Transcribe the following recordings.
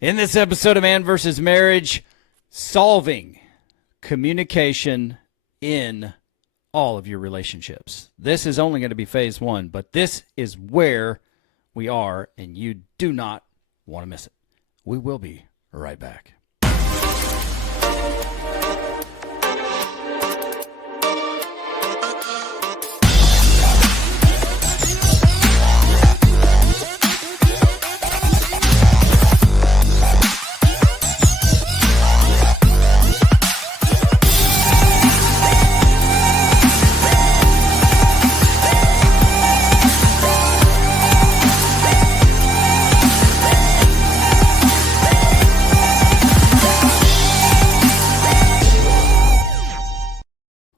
In this episode of Man vs. Marriage, solving communication in all of your relationships. This is only going to be phase one, but this is where we are, and you do not want to miss it. We will be right back.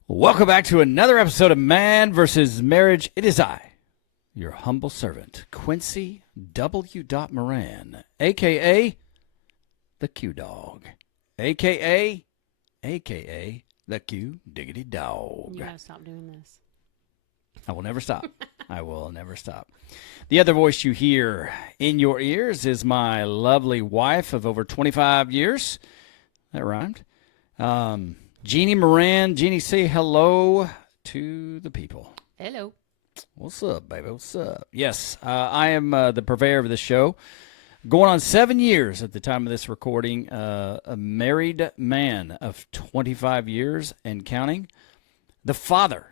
Welcome back to another episode of Man vs. Marriage. It is I, your humble servant, Quincy W. Moran, a.k.a. the Q-Dog, a.k.a. the Q-Diggity Dog. You gotta stop doing this. I will never stop. I will never stop. The other voice you hear in your ears is my lovely wife of over 25 years. That rhymed. Jeanne Moran. Jeanne, say hello to the people. Hello. What's up, baby? What's up? Yes, I am the purveyor of the show. Going on 7 years at the time of this recording. A married man of 25 years and counting. The father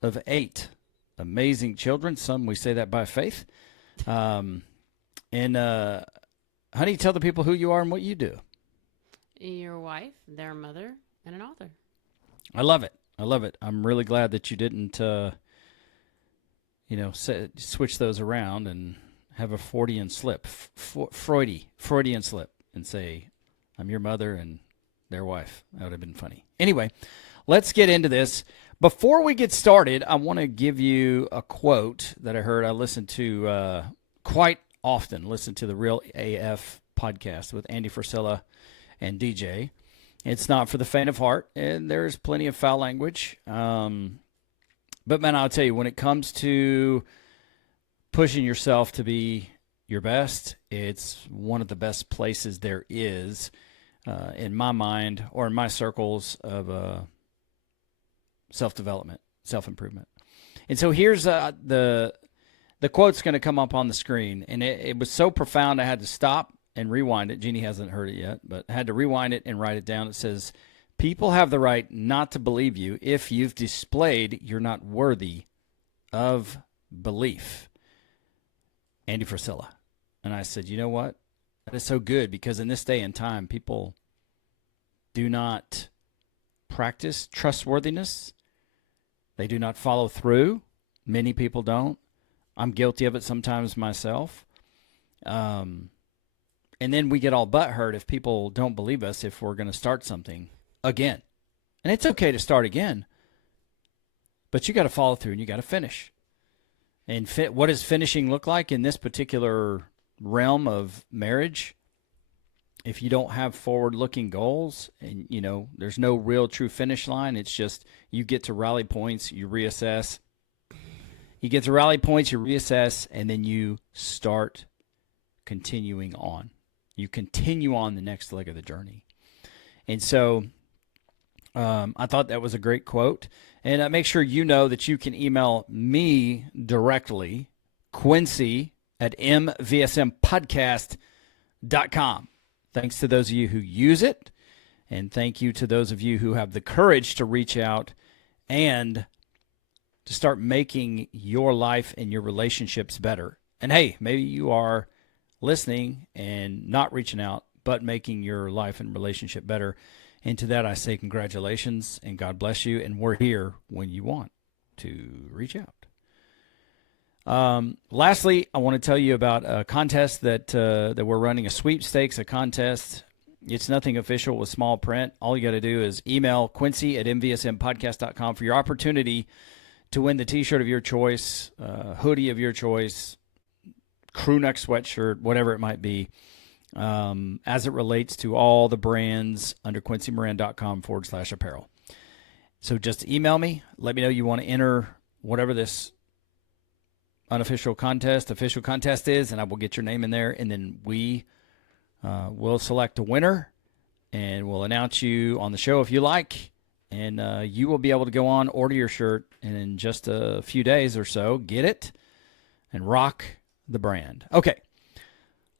of 8 amazing children. Some we say that by faith. And honey, tell the people who you are and what you do. Your wife, their mother, and an author. I love it. I love it. I'm really glad that you didn't, switch those around and have a Freudian slip, Freudian slip, and say, I'm your mother and their wife. That would have been funny. Anyway, let's get into this. Before we get started, I want to give you a quote that I heard. I listen to quite often, listen to the Real AF podcast with Andy Frisella and DJ. It's not for the faint of heart, and there's plenty of foul language. But, man, I'll tell you, when it comes to pushing yourself to be your best, it's one of the best places there is in my mind or in my circles of self-development, self-improvement. And so here's the quote's going to come up on the screen, and it was so profound I had to stop and rewind it. Jeanne hasn't heard it yet, but I had to rewind it and write it down. It says, people have the right not to believe you if you've displayed you're not worthy of belief. Andy Frisella. And I said, you know what? That is so good, because in this day and time, people do not practice trustworthiness. They do not follow through. Many people don't. I'm guilty of it sometimes myself. And then we get all butthurt if people don't believe us if we're going to start something again. And it's okay to start again, but you got to follow through and you got to finish. And what does finishing look like in this particular realm of marriage? If you don't have forward-looking goals and, there's no real true finish line, it's just you get to rally points, you reassess. You get to rally points, you reassess, and then you start continuing on. You continue on the next leg of the journey. And so I thought that was a great quote. And make sure you know that you can email me directly, Quincy at mvsmpodcast.com. Thanks to those of you who use it. And thank you to those of you who have the courage to reach out and to start making your life and your relationships better. And hey, maybe you are listening and not reaching out, but making your life and relationship better. And to that, I say congratulations and God bless you. And we're here when you want to reach out. Lastly, I want to tell you about a contest that we're running, a sweepstakes, a contest. It's nothing official with small print. All you got to do is email Quincy at mvsmpodcast.com for your opportunity to win the t-shirt of your choice, hoodie of your choice, crew neck sweatshirt, whatever it might be, as it relates to all the brands under quincymoran.com/apparel. So just email me. Let me know you want to enter whatever this official contest is, and I will get your name in there, and then we We'll select a winner, and we'll announce you on the show if you like. And you will be able to go on, order your shirt, and in just a few days or so, get it and rock the brand. Okay,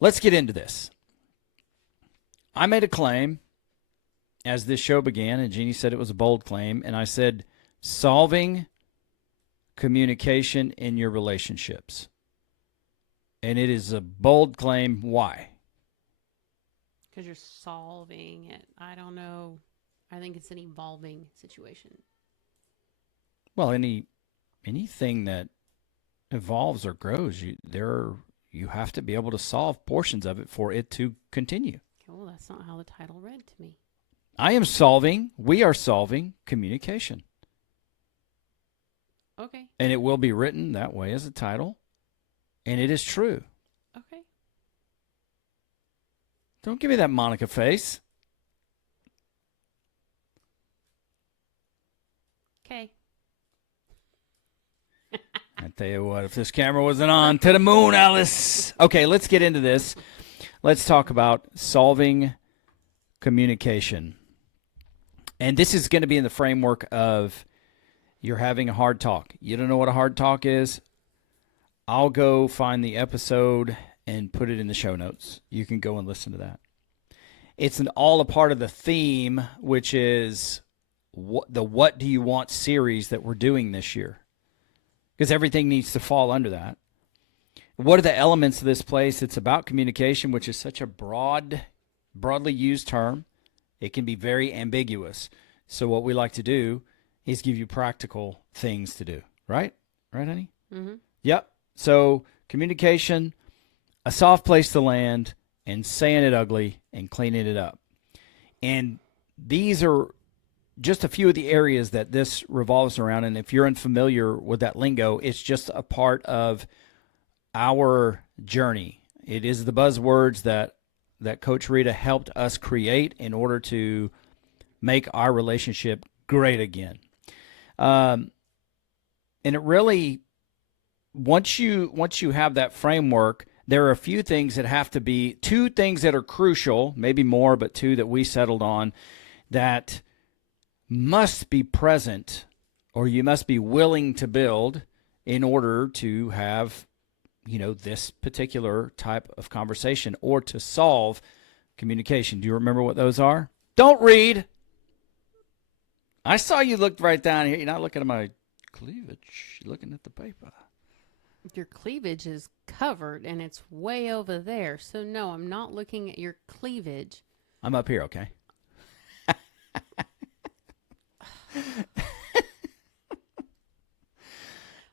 let's get into this. I made a claim as this show began, and Jeannie said it was a bold claim, and I said, solving communication in your relationships. And it is a bold claim. Why? Because you're solving it. I don't know. I think it's an evolving situation. Well, anything that evolves or grows, you have to be able to solve portions of it for it to continue. Okay, well, that's not how the title read to me. We are solving communication. Okay. And it will be written that way as a title. And it is true. Okay. Don't give me that Monica face. Okay. I tell you what, if this camera wasn't on, to the moon, Alice. Okay, let's get into this. Let's talk about solving communication. And this is going to be in the framework of you're having a hard talk. You don't know what a hard talk is? I'll go find the episode and put it in the show notes. You can go and listen to that. It's all a part of the theme, which is the What Do You Want series that we're doing this year. Because everything needs to fall under that. What are the elements of this place? It's about communication, which is such a broadly used term. It can be very ambiguous. So what we like to do is give you practical things to do. Right? Right, honey? Mm-hmm. Yep. So communication, a soft place to land, and saying it ugly and cleaning it up. And these are just a few of the areas that this revolves around. And if you're unfamiliar with that lingo, it's just a part of our journey. It is the buzzwords that Coach Rita helped us create in order to make our relationship great again. And it really, once you have that framework, there are a few things that have to be, two things that are crucial, maybe more, but two that we settled on, that must be present, or you must be willing to build in order to have, this particular type of conversation or to solve communication. Do you remember what those are? Don't read. I saw you looked right down here. You're not looking at my cleavage. You're looking at the paper. Your cleavage is covered and it's way over there. So no, I'm not looking at your cleavage. I'm up here, okay?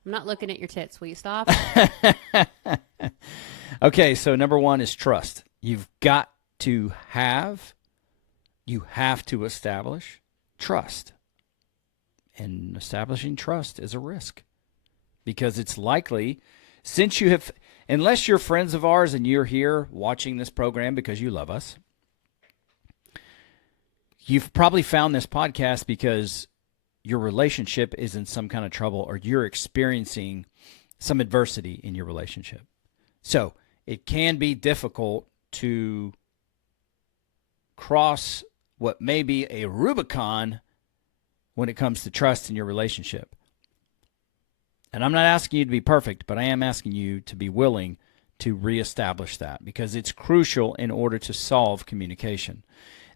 I'm not looking at your tits. Will you stop? Okay, so number one is trust. You have to establish trust. And establishing trust is a risk. Because it's likely, unless you're friends of ours and you're here watching this program because you love us, you've probably found this podcast because your relationship is in some kind of trouble or you're experiencing some adversity in your relationship. So it can be difficult to cross what may be a Rubicon when it comes to trust in your relationship. And I'm not asking you to be perfect, but I am asking you to be willing to reestablish that because it's crucial in order to solve communication.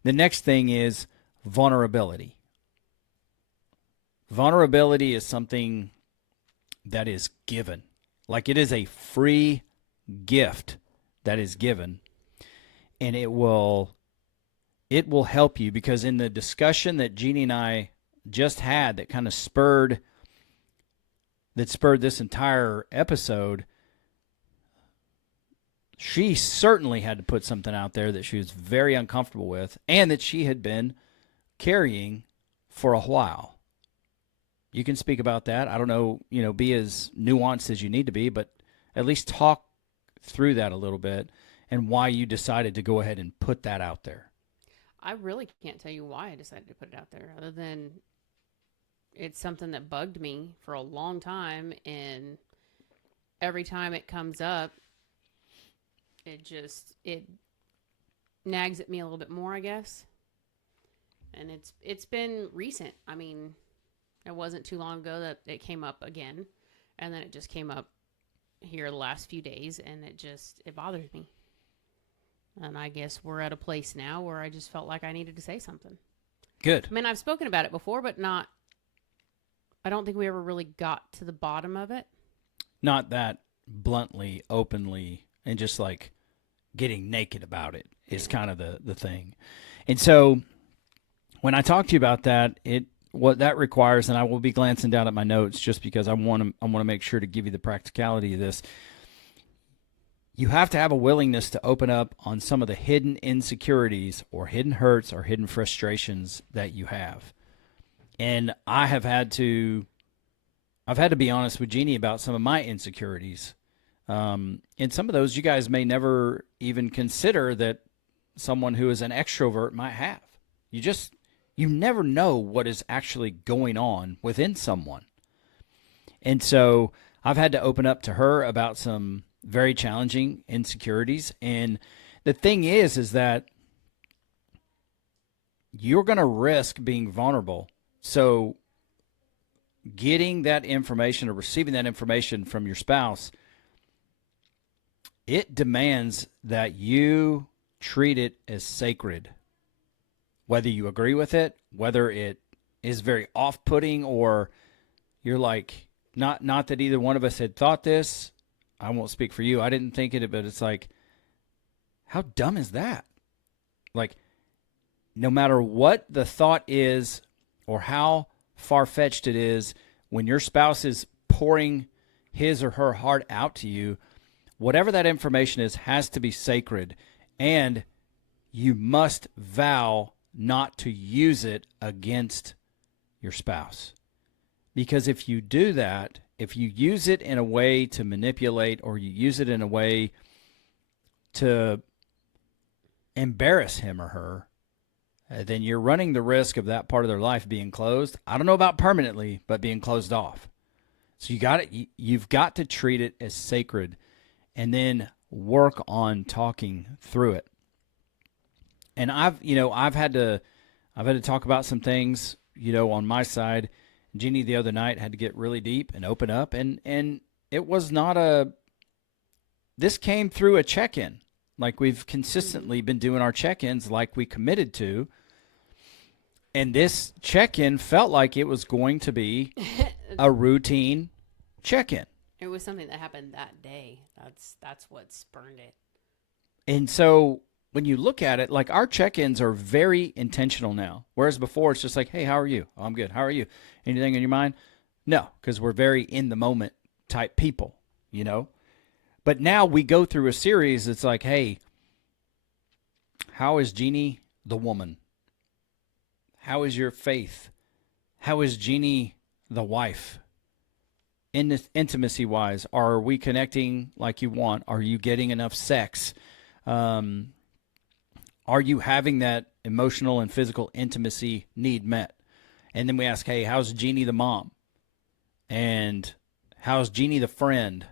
The next thing is vulnerability. Vulnerability is something that is given. Like it is a free gift that is given. And it will help you because in the discussion that Jeannie and I just had that kind of spurred this entire episode, she certainly had to put something out there that she was very uncomfortable with and that she had been carrying for a while. You can speak about that. I don't know, be as nuanced as you need to be, but at least talk through that a little bit and why you decided to go ahead and put that out there. I really can't tell you why I decided to put it out there other than it's something that bugged me for a long time, and every time it comes up, it nags at me a little bit more, I guess. And it's been recent. I mean, it wasn't too long ago that it came up again, and then it just came up here the last few days, and it bothers me. And I guess we're at a place now where I just felt like I needed to say something. Good. I mean, I've spoken about it before, but I don't think we ever really got to the bottom of it. Not that bluntly, openly, and just like getting naked about it is kind of the thing. And so when I talk to you about that, what that requires, and I will be glancing down at my notes just because I want to make sure to give you the practicality of this. You have to have a willingness to open up on some of the hidden insecurities or hidden hurts or hidden frustrations that you have. And I've had to be honest with Jeannie about some of my insecurities. And some of those you guys may never even consider that someone who is an extrovert might have. You never know what is actually going on within someone. And so I've had to open up to her about some very challenging insecurities. And the thing is that you're going to risk being vulnerable. So getting that information or receiving that information from your spouse, it demands that you treat it as sacred. Whether you agree with it, whether it is very off-putting, or you're like, not that either one of us had thought this. I won't speak for you. I didn't think it, but it's like, how dumb is that? Like, no matter what the thought is or how far-fetched it is, when your spouse is pouring his or her heart out to you, whatever that information is has to be sacred, and you must vow not to use it against your spouse. Because if you do that, if you use it in a way to manipulate, or you use it in a way to embarrass him or her, then you're running the risk of that part of their life being closed. I don't know about permanently, but being closed off. So you've got to treat it as sacred, and then work on talking through it. And I've had to talk about some things, on my side. Jeannie the other night had to get really deep and open up, and it was not this came through a check-in. Like, we've consistently been doing our check-ins like we committed to. And this check-in felt like it was going to be a routine check-in. It was something that happened that day. That's what spurned it. And so when you look at it, like, our check-ins are very intentional now. Whereas before it's just like, hey, how are you? Oh, I'm good. How are you? Anything on your mind? No, because we're very in the moment type people, But now we go through a series. It's like, hey, how is Jeannie the woman? How is your faith? How is Jeannie the wife? In this intimacy-wise, are we connecting like you want? Are you getting enough sex? Are you having that emotional and physical intimacy need met? And then we ask, hey, how's Jeannie the mom? And how's Jeannie the friend?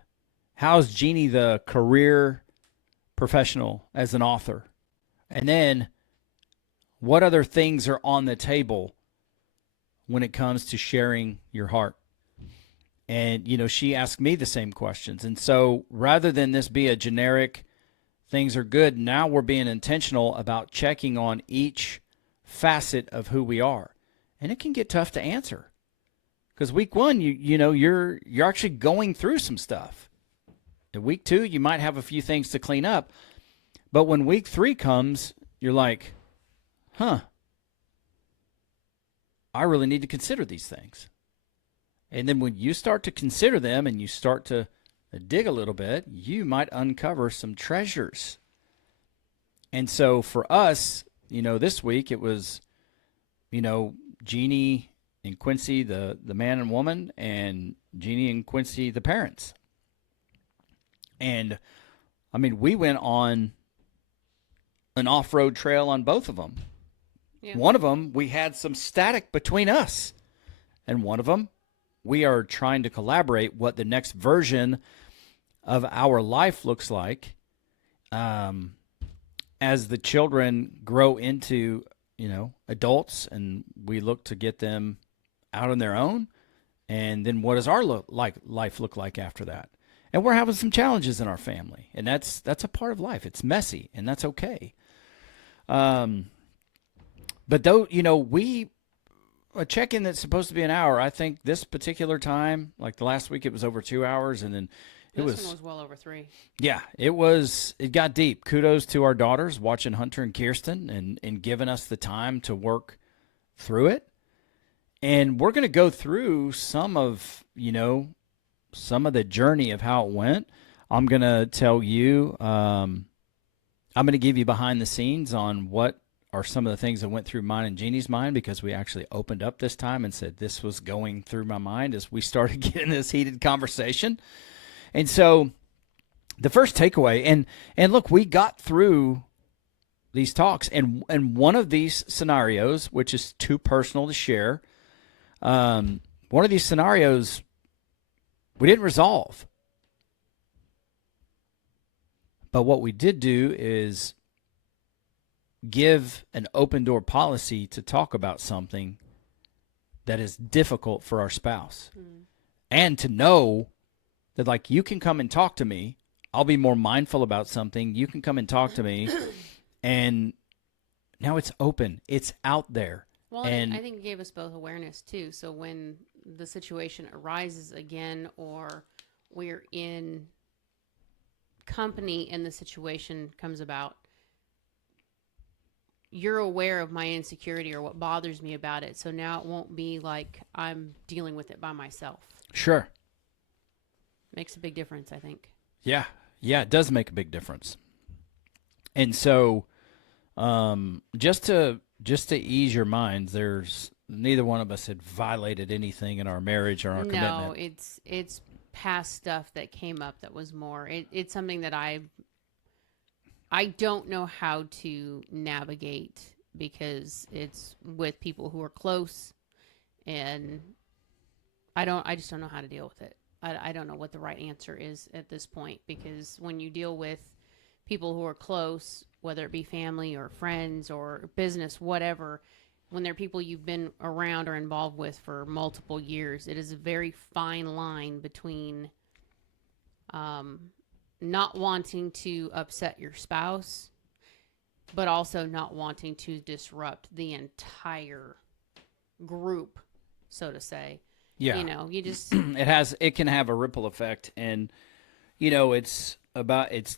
How's Jeannie the career professional as an author? And then what other things are on the table when it comes to sharing your heart? And, she asked me the same questions. And so rather than this be a generic, things are good, now we're being intentional about checking on each facet of who we are. And it can get tough to answer. Because week one, you're actually going through some stuff. In week two, you might have a few things to clean up. But when week three comes, you're like, I really need to consider these things. And then when you start to consider them and you start to dig a little bit, you might uncover some treasures. And so for us, this week it was, Jeannie and Quincy, the man and woman, and Jeannie and Quincy, the parents. And, we went on an off-road trail on both of them. Yeah. One of them, we had some static between us. And one of them, we are trying to collaborate what the next version of our life looks like. And as the children grow into, adults, and we look to get them out on their own, and then what does our life look like after that? And we're having some challenges in our family, and that's a part of life. It's messy, and that's okay. But though, we a check-in that's supposed to be an hour. I think this particular time, like the last week, it was over 2 hours, and then this one was well over 3. Yeah, it was. It got deep. Kudos to our daughters watching Hunter and Kirsten and giving us the time to work through it. And we're going to go through some of the journey of how it went. I'm going to tell you. I'm going to give you behind the scenes on what are some of the things that went through mine and Jeannie's mind, because we actually opened up this time and said this was going through my mind as we started getting this heated conversation. And so the first takeaway, and look, we got through these talks, and one of these scenarios, which is too personal to share, one of these scenarios we didn't resolve. But what we did do is give an open door policy to talk about something that is difficult for our spouse. And to know that, like, you can come and talk to me. I'll be more mindful about something. You can come and talk to me. And now it's open. It's out there. Well, and I think it gave us both awareness, too. So when the situation arises again, or we're in company and the situation comes about, you're aware of my insecurity or what bothers me about it. So now it won't be like I'm dealing with it by myself. Sure. Makes a big difference, I think. Yeah, it does make a big difference. And so, just to ease your minds, there's neither one of us had violated anything in our marriage or our commitment. No, it's past stuff that came up that was more. It's something that I don't know how to navigate, because it's with people who are close, and I just don't know how to deal with it. I don't know what the right answer is at this point, because when you deal with people who are close, whether it be family or friends or business, whatever, when they're people you've been around or involved with for multiple years, it is a very fine line between not wanting to upset your spouse, but also not wanting to disrupt the entire group, so to say. Yeah. You just it can have a ripple effect, and it's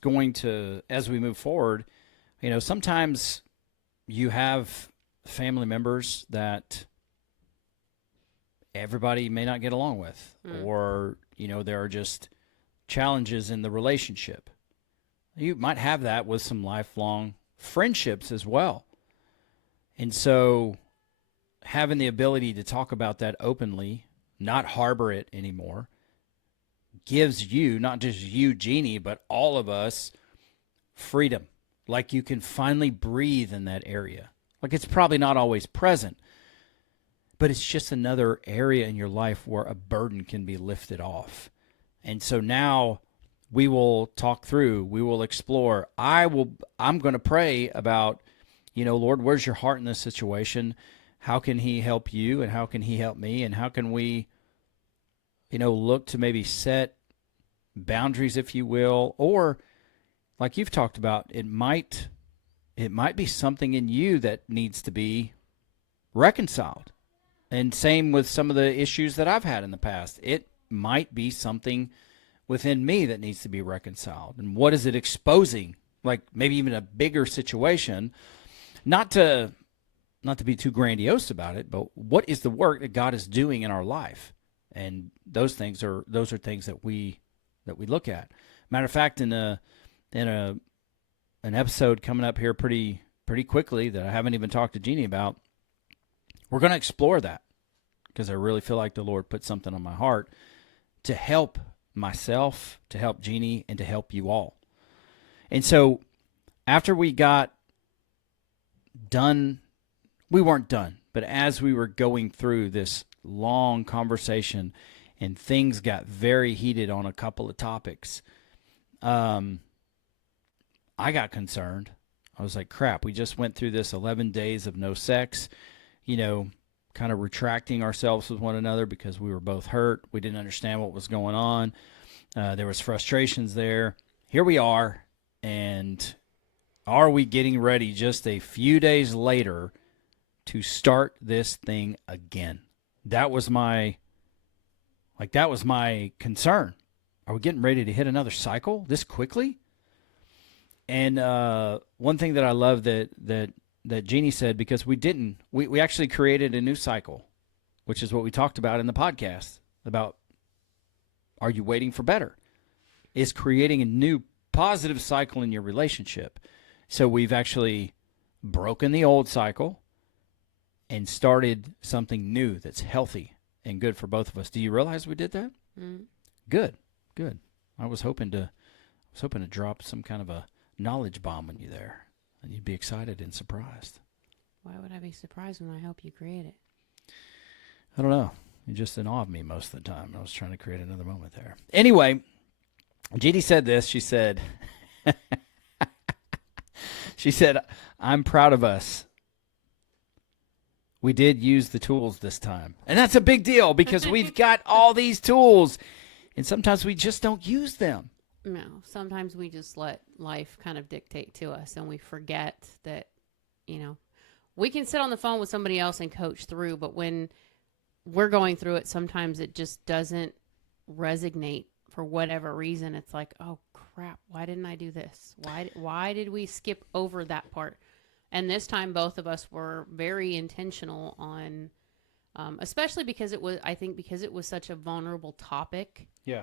going to, as we move forward, sometimes you have family members that everybody may not get along with, or there are just challenges in the relationship. You might have that with some lifelong friendships as well. And so having the ability to talk about that openly, not harbor it anymore, gives you, not just you, Jeannie, but all of us, freedom. Like, you can finally breathe in that area. Like, it's probably not always present, but it's just another area in your life where a burden can be lifted off. And so now we will talk through, we will explore. I'm going to pray about, Lord, where's your heart in this situation? How can he help you, and how can he help me? And how can we, look to maybe set boundaries, if you will, or like you've talked about, it might be something in you that needs to be reconciled. And same with some of the issues that I've had in the past. It might be something within me that needs to be reconciled. And what is it exposing? Like, maybe even a bigger situation, not to be too grandiose about it, but what is the work that God is doing in our life? And those are things that we look at. Matter of fact, in an episode coming up here pretty quickly that I haven't even talked to Jeannie about, we're going to explore that, because I really feel like the Lord put something on my heart to help myself, to help Jeannie, and to help you all. And so after we got done, we weren't done, but as we were going through this long conversation and things got very heated on a couple of topics, I got concerned. I was like, crap, we just went through this 11 days of no sex, kind of retracting ourselves with one another because we were both hurt. We didn't understand what was going on. There was frustrations there. Here we are, and are we getting ready just a few days later to start this thing again? That was my concern. Are we getting ready to hit another cycle this quickly? And one thing that I love that Jeanne said, because we actually created a new cycle, which is what we talked about in the podcast about, are you waiting for better? Is creating a new positive cycle in your relationship. So we've actually broken the old cycle and started something new that's healthy and good for both of us. Do you realize we did that? Mm. Good. I was hoping to drop some kind of a knowledge bomb on you there, and you'd be excited and surprised. Why would I be surprised when I help you create it? I don't know. You're just in awe of me most of the time. I was trying to create another moment there. Anyway, Jeanne said this. She said, I'm proud of us. We did use the tools this time. And that's a big deal because we've got all these tools, and sometimes we just don't use them. No, sometimes we just let life kind of dictate to us, and we forget that, we can sit on the phone with somebody else and coach through, but when we're going through it, sometimes it just doesn't resonate for whatever reason. It's like, oh crap, why didn't I do this? Why did we skip over that part? And this time both of us were very intentional on, especially because it was such a vulnerable topic. Yeah.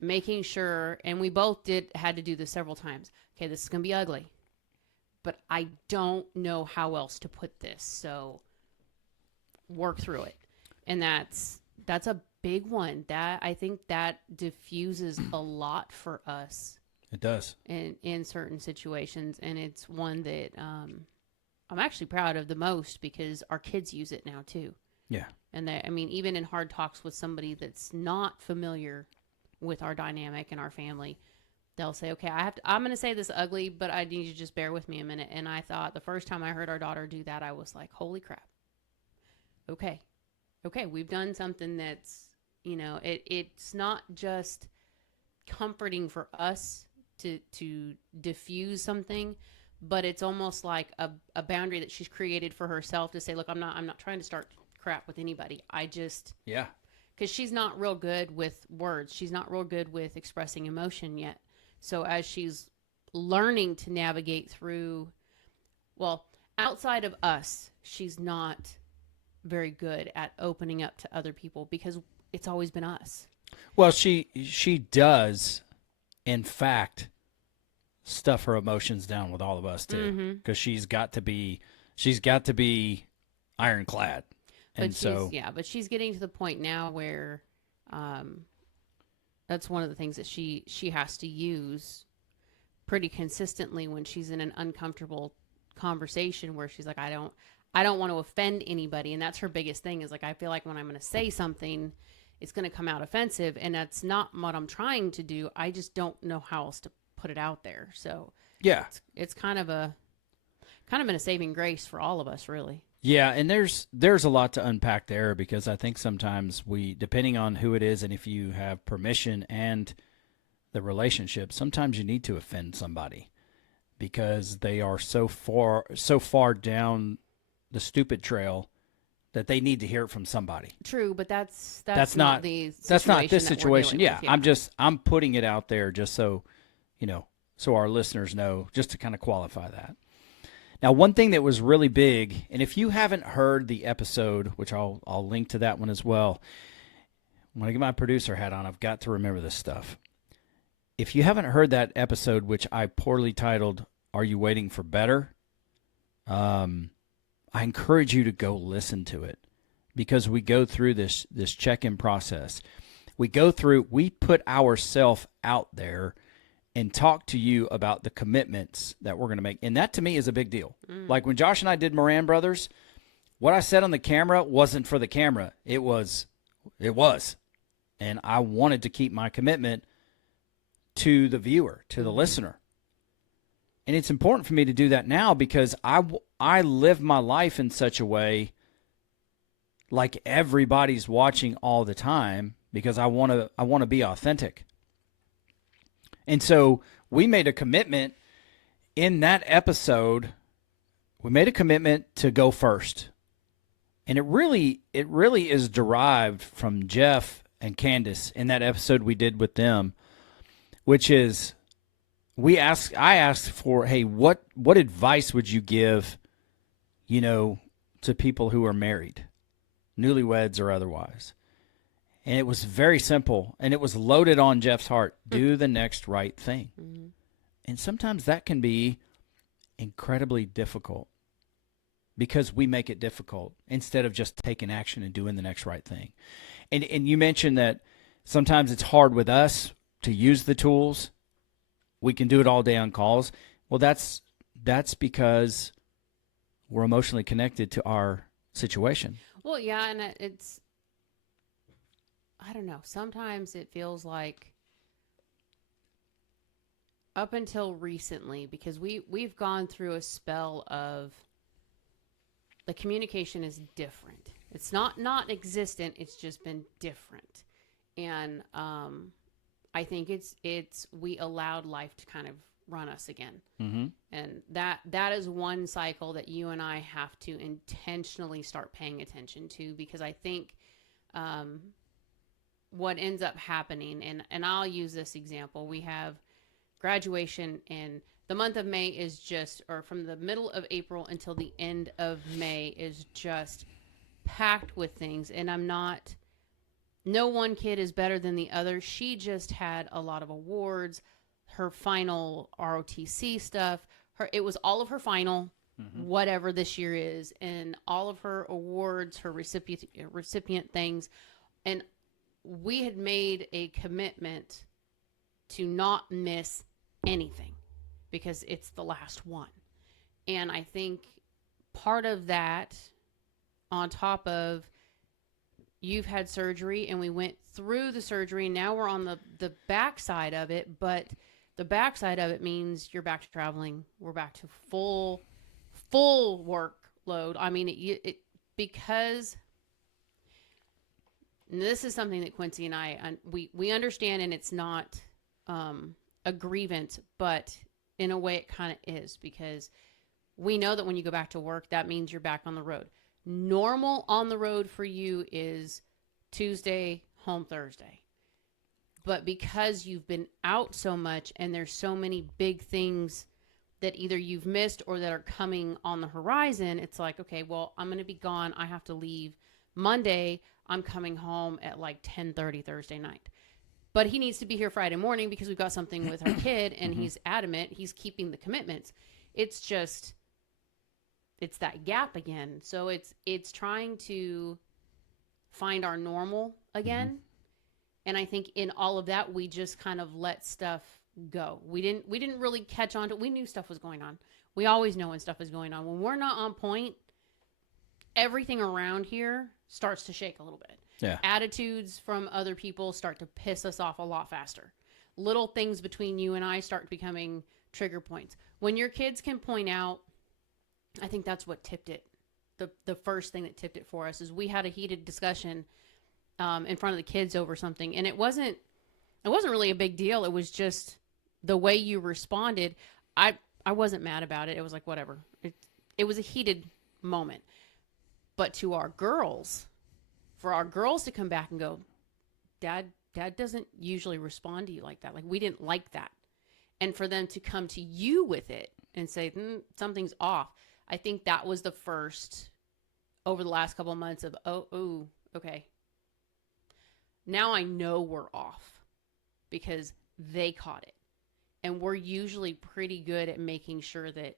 Making sure, and we both had to do this several times. Okay, this is going to be ugly, but I don't know how else to put this. So work through it. And that's a big one. That I think that diffuses a lot for us. It does. In certain situations. And it's one that I'm actually proud of the most because our kids use it now too. Yeah. And even in hard talks with somebody that's not familiar with our dynamic and our family, they'll say, okay, I'm going to say this ugly, but I need you to just bear with me a minute. And I thought the first time I heard our daughter do that, I was like, holy crap. Okay, we've done something that's, it's not just comforting for us to diffuse something, but it's almost like a boundary that she's created for herself to say, look, I'm not trying to start crap with anybody. Yeah. Because she's not real good with words. She's not real good with expressing emotion yet. So as she's learning to navigate through, outside of us, she's not very good at opening up to other people because it's always been us. Well, she does, in fact, stuff her emotions down with all of us too, because she's got to be ironclad. And but she's getting to the point now where that's one of the things that she has to use pretty consistently when she's in an uncomfortable conversation where she's like, I don't want to offend anybody. And that's her biggest thing is like, I feel like when I'm going to say something, it's going to come out offensive. And that's not what I'm trying to do. I just don't know how else to put it out there. So yeah, it's kind of been a saving grace for all of us, really. Yeah, and there's a lot to unpack there because I think sometimes depending on who it is and if you have permission and the relationship, sometimes you need to offend somebody because they are so far down the stupid trail that they need to hear it from somebody. True, but that's not the situation. That's not this situation. Yeah, I'm putting it out there just so so our listeners know, just to kind of qualify that. Now, one thing that was really big, and if you haven't heard the episode, which I'll link to that one as well, when I get my producer hat on, I've got to remember this stuff. If you haven't heard that episode, which I poorly titled, Are You Waiting for Better? I encourage you to go listen to it because we go through this check-in process. We put ourselves out there and talk to you about the commitments that we're going to make. And that, to me, is a big deal. Like when Josh and I did Moran Brothers, what I said on the camera wasn't for the camera. It was. And I wanted to keep my commitment to the viewer, to the listener. And it's important for me to do that now because I live my life in such a way like everybody's watching all the time because I want to be authentic. And so we made a commitment in that episode. We made a commitment to go first. And it really is derived from Jeff and Candace in that episode we did with them, which is I asked for, hey, what advice would you give, to people who are married, newlyweds or otherwise? And it was very simple, and it was loaded on Jeff's heart. Do the next right thing. Mm-hmm. And sometimes that can be incredibly difficult because we make it difficult instead of just taking action and doing the next right thing. And you mentioned that sometimes it's hard with us to use the tools. We can do it all day on calls. Well, that's because we're emotionally connected to our situation. Well, yeah, and it's, I don't know. Sometimes it feels like up until recently, because we've gone through a spell of the communication is different. It's not existent. It's just been different. And I think it's we allowed life to kind of run us again. Mm-hmm. And that is one cycle that you and I have to intentionally start paying attention to, because I think what ends up happening, and I'll use this example. We have graduation, and the month of May is just, or from the middle of April until the end of May is just packed with things. And no one kid is better than the other. She just had a lot of awards, her final ROTC stuff. It was all of her final, whatever this year is, and all of her awards, her recipient things. And we had made a commitment to not miss anything because it's the last one. And I think part of that, on top of you've had surgery and we went through the surgery, now we're on the backside of it, but the backside of it means you're back to traveling. We're back to full workload. I mean, it because this is something that Quincy and I, we understand, and it's not a grievance, but in a way it kind of is, because we know that when you go back to work, that means you're back on the road. Normal on the road for you is Tuesday, home Thursday. But because you've been out so much and there's so many big things that either you've missed or that are coming on the horizon, it's like, okay, well, I'm going to be gone. I have to leave Monday. I'm coming home at like 10:30 Thursday night. But he needs to be here Friday morning because we've got something with our kid, and he's adamant. He's keeping the commitments. It's just, it's that gap again. So it's trying to find our normal again. Mm-hmm. And I think in all of that, we just kind of let stuff go. We didn't really catch on to it. We knew stuff was going on. We always know when stuff is going on. When we're not on point, everything around here starts to shake a little bit. Yeah. Attitudes from other people start to piss us off a lot faster. Little things between you and I start becoming trigger points. When your kids can point out, I think that's what tipped it. The first thing that tipped it for us is we had a heated discussion in front of the kids over something, and it wasn't really a big deal. It was just the way you responded. I wasn't mad about it. It was like, whatever. It was a heated moment. But to our girls, for our girls to come back and go, Dad doesn't usually respond to you like that. Like, we didn't like that. And for them to come to you with it and say, something's off. I think that was the first, over the last couple of months of, oh, okay. Now I know we're off because they caught it. And we're usually pretty good at making sure that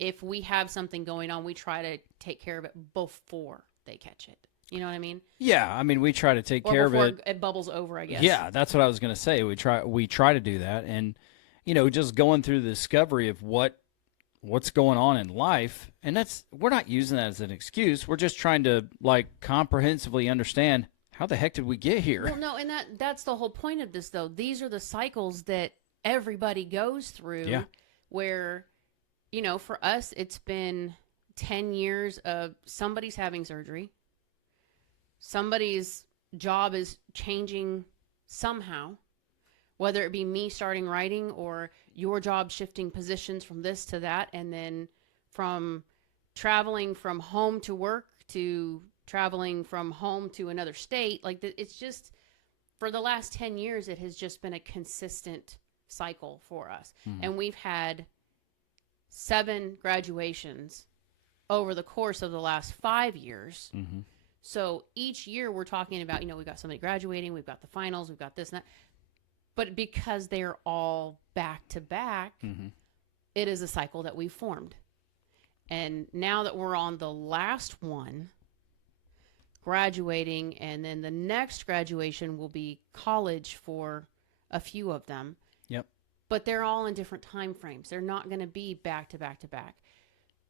if we have something going on, we try to take care of it before they catch it. You know what I mean? Yeah, I mean, we try to take care of it. It bubbles over, I guess. Yeah, that's what I was going to say. We try to do that, and just going through the discovery of what's going on in life, and we're not using that as an excuse. We're just trying to comprehensively understand how the heck did we get here. Well, no, and that's the whole point of this, though. These are the cycles that everybody goes through. Yeah. where, for us, it's been 10 years of somebody's having surgery. Somebody's job is changing somehow, whether it be me starting writing or your job shifting positions from this to that. And then from traveling from home to work to traveling from home to another state. Like, it's just, for the last 10 years, it has just been a consistent cycle for us. Mm-hmm. And we've had 7 graduations over the course of the last 5 years. Mm-hmm. So each year we're talking about, we've got somebody graduating, we've got the finals, we've got this and that. But because they're all back to back, mm-hmm. it is a cycle that we've formed. And now that we're on the last one, graduating, and then the next graduation will be college for a few of them. Yep. But they're all in different time frames. They're not going to be back to back to back.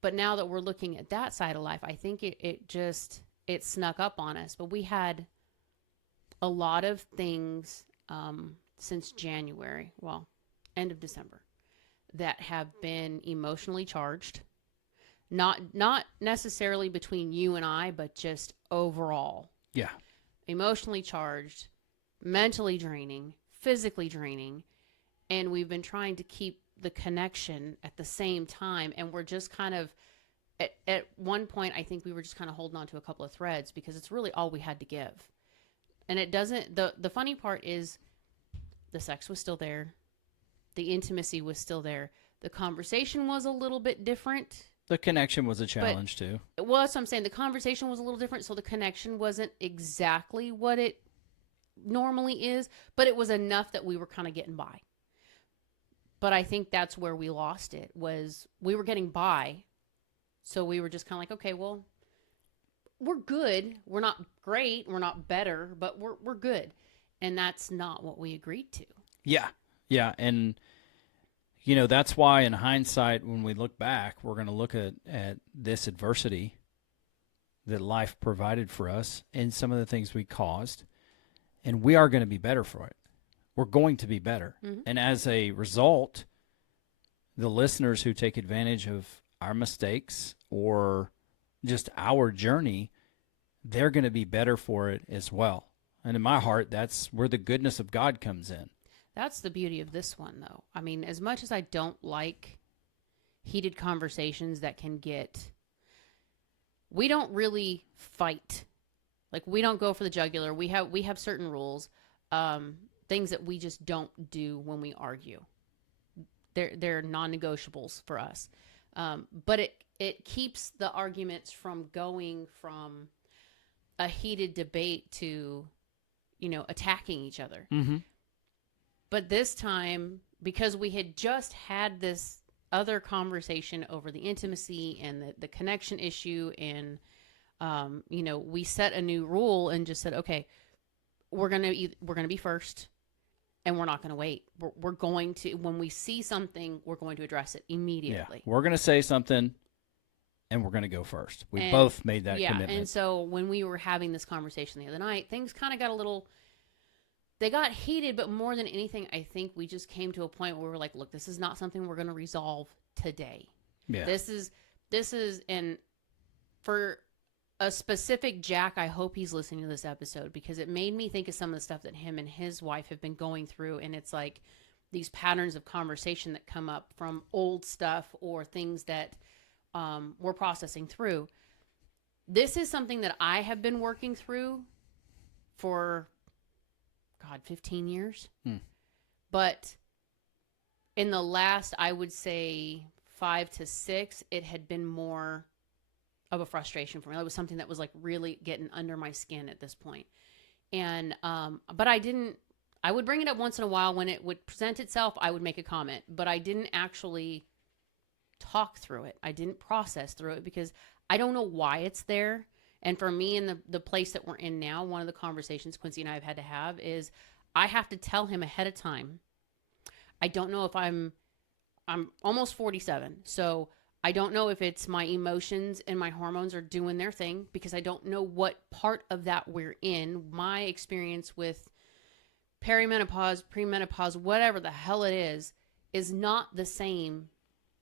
But now that we're looking at that side of life, I think it snuck up on us. But we had a lot of things since January, end of December, that have been emotionally charged. Not necessarily between you and I, but just overall. Yeah. Emotionally charged, mentally draining, physically draining. And we've been trying to keep the connection at the same time. And we're just kind of, at one point, I think we were just kind of holding on to a couple of threads because it's really all we had to give. And it doesn't, the funny part is the sex was still there. The intimacy was still there. The conversation was a little bit different. The connection was a challenge too. Well, that's what I'm saying. The conversation was a little different, so the connection wasn't exactly what it normally is, but it was enough that we were kind of getting by. But I think that's where we lost it, was we were getting by, so we were just kind of like, okay, well, we're good. We're not great. We're not better, but we're good. And that's not what we agreed to. Yeah. Yeah, and that's why in hindsight, when we look back, we're going to look at this adversity that life provided for us and some of the things we caused, and we are going to be better for it. We're going to be better. Mm-hmm. And as a result, the listeners who take advantage of our mistakes or just our journey, they're going to be better for it as well. And in my heart, that's where the goodness of God comes in. That's the beauty of this one, though. I mean, as much as I don't like heated conversations that can we don't really fight. Like, we don't go for the jugular. We have certain rules, things that we just don't do when we argue. They're non-negotiables for us. But it keeps the arguments from going from a heated debate to, attacking each other. Mm-hmm. But this time, because we had just had this other conversation over the intimacy and the connection issue, and we set a new rule and just said, okay, we're gonna be first, and we're not gonna wait. We're going to, when we see something, we're going to address it immediately. Yeah, we're gonna say something, and we're gonna go first. We both made that commitment. And so when we were having this conversation the other night, things kind of got a little. They got heated, but more than anything, I think we just came to a point where we're like, look, this is not something we're going to resolve today. Yeah. This is, and for a specific Jack, I hope he's listening to this episode, because it made me think of some of the stuff that him and his wife have been going through. And it's like these patterns of conversation that come up from old stuff or things that we're processing through. This is something that I have been working through for 15 years. But in the last, I would say 5 to 6, it had been more of a frustration for me. It was something that was like really getting under my skin at this point. And, but I would bring it up once in a while when it would present itself. I would make a comment, but I didn't actually talk through it. I didn't process through it because I don't know why it's there. And for me, in the place that we're in now, one of the conversations Quincy and I have had to have is I have to tell him ahead of time. I don't know if I'm almost 47. So I don't know if it's my emotions and my hormones are doing their thing, because I don't know what part of that we're in. My experience with perimenopause, premenopause, whatever the hell it is not the same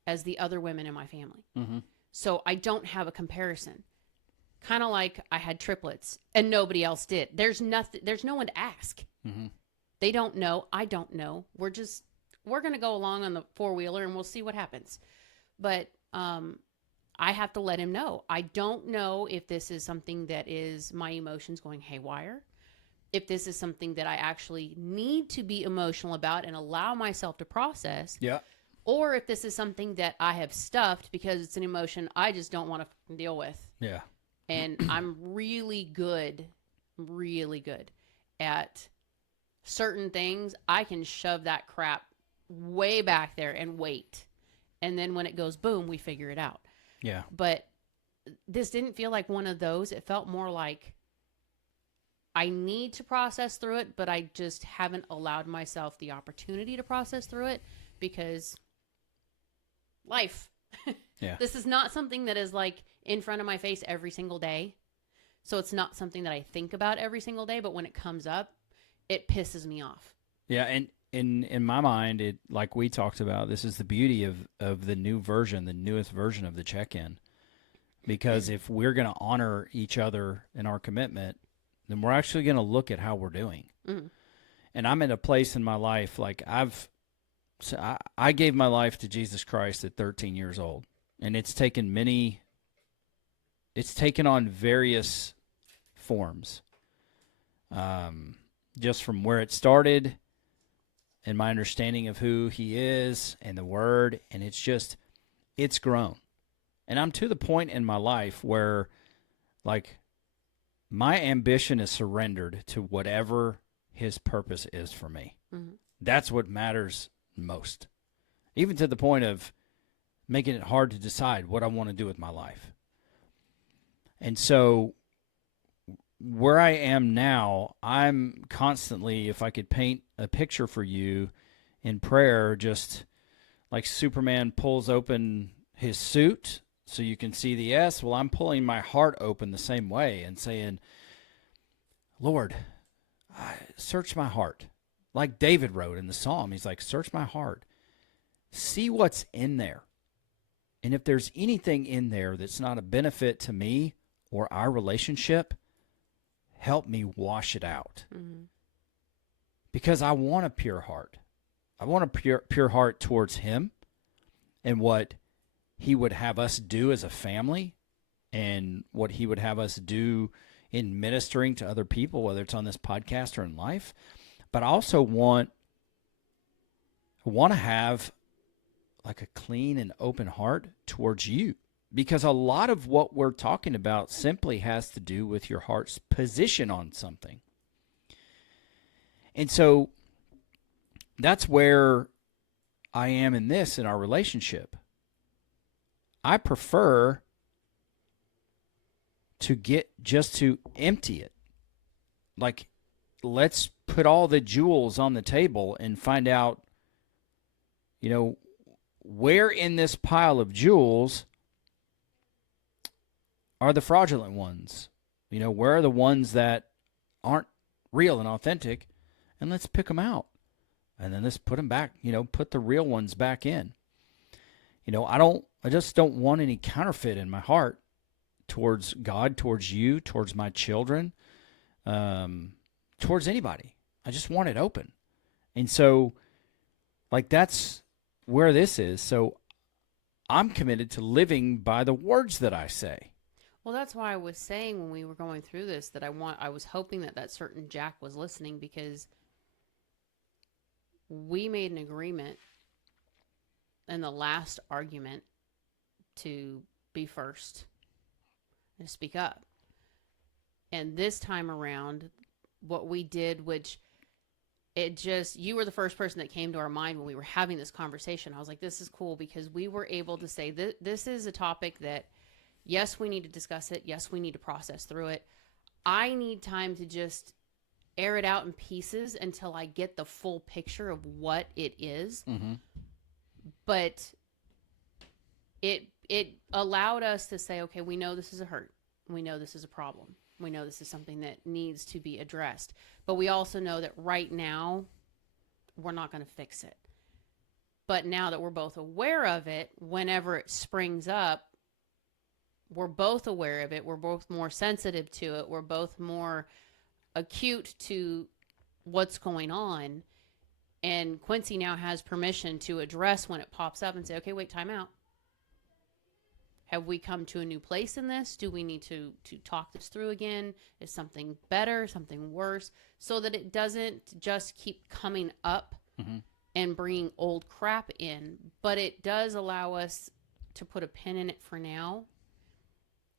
as the other women in my family. Mm-hmm. So I don't have a comparison. Kind of like I had triplets and nobody else did. There's no one to ask. Mm-hmm. They don't know. I don't know. We're going to go along on the four-wheeler and we'll see what happens. But I have to let him know. I don't know if this is something that is my emotions going haywire, if this is something that I actually need to be emotional about and allow myself to process. Yeah. Or if this is something that I have stuffed because it's an emotion I just don't want to deal with. Yeah. And I'm really good at certain things. I can shove that crap way back there and wait. And then when it goes boom, we figure it out. Yeah. But this didn't feel like one of those. It felt more like I need to process through it, but I just haven't allowed myself the opportunity to process through it because life. Yeah. This is not something that is like in front of my face every single day. So it's not something that I think about every single day, but when it comes up, it pisses me off. Yeah, and in my mind, it, like we talked about, this is the beauty of the new version, the newest version of the check-in. Because if we're going to honor each other in our commitment, then we're actually going to look at how we're doing. Mm-hmm. And I'm in a place in my life, like I gave my life to Jesus Christ at 13 years old. And it's taken on various forms. Just from where it started and my understanding of who he is and the word. And it's grown. And I'm to the point in my life where, like, my ambition is surrendered to whatever his purpose is for me. Mm-hmm. That's what matters most. Even to the point of making it hard to decide what I want to do with my life. And so where I am now, I'm constantly, if I could paint a picture for you in prayer, just like Superman pulls open his suit so you can see the S. Well, I'm pulling my heart open the same way and saying, Lord, search my heart. Like David wrote in the Psalm, he's like, search my heart. See what's in there. And if there's anything in there that's not a benefit to me or our relationship, help me wash it out. Mm-hmm. Because I want a pure heart. I want a pure heart towards him and what he would have us do as a family and what he would have us do in ministering to other people, whether it's on this podcast or in life. But I also want to have like a clean and open heart towards you, because a lot of what we're talking about simply has to do with your heart's position on something. And so that's where I am in our relationship. I prefer to empty it. Like, let's put all the jewels on the table and find out, where in this pile of jewels are the fraudulent ones? Where are the ones that aren't real and authentic? And let's pick them out. And then let's put them back, put the real ones back in. I just don't want any counterfeit in my heart towards God, towards you, towards my children, towards anybody. I just want it open. And so, like, that's where this is. So I'm committed to living by the words that I say. Well, that's why I was saying when we were going through this that I was hoping that certain Jack was listening, because we made an agreement in the last argument to be first and speak up. And this time around, what we did, which you were the first person that came to our mind when we were having this conversation. I was like, this is cool, because we were able to say this is a topic that, yes, we need to discuss it. Yes, we need to process through it. I need time to just air it out in pieces until I get the full picture of what it is. Mm-hmm. But it allowed us to say, okay, we know this is a hurt. We know this is a problem. We know this is something that needs to be addressed. But we also know that right now, we're not going to fix it. But now that we're both aware of it, whenever it springs up, we're both aware of it. We're both more sensitive to it. We're both more acute to what's going on. And Quincy now has permission to address when it pops up and say, okay, wait, time out. Have we come to a new place in this? Do we need to talk this through again? Is something better, something worse? So that it doesn't just keep coming up and bringing old crap in. But it does allow us to put a pin in it for now,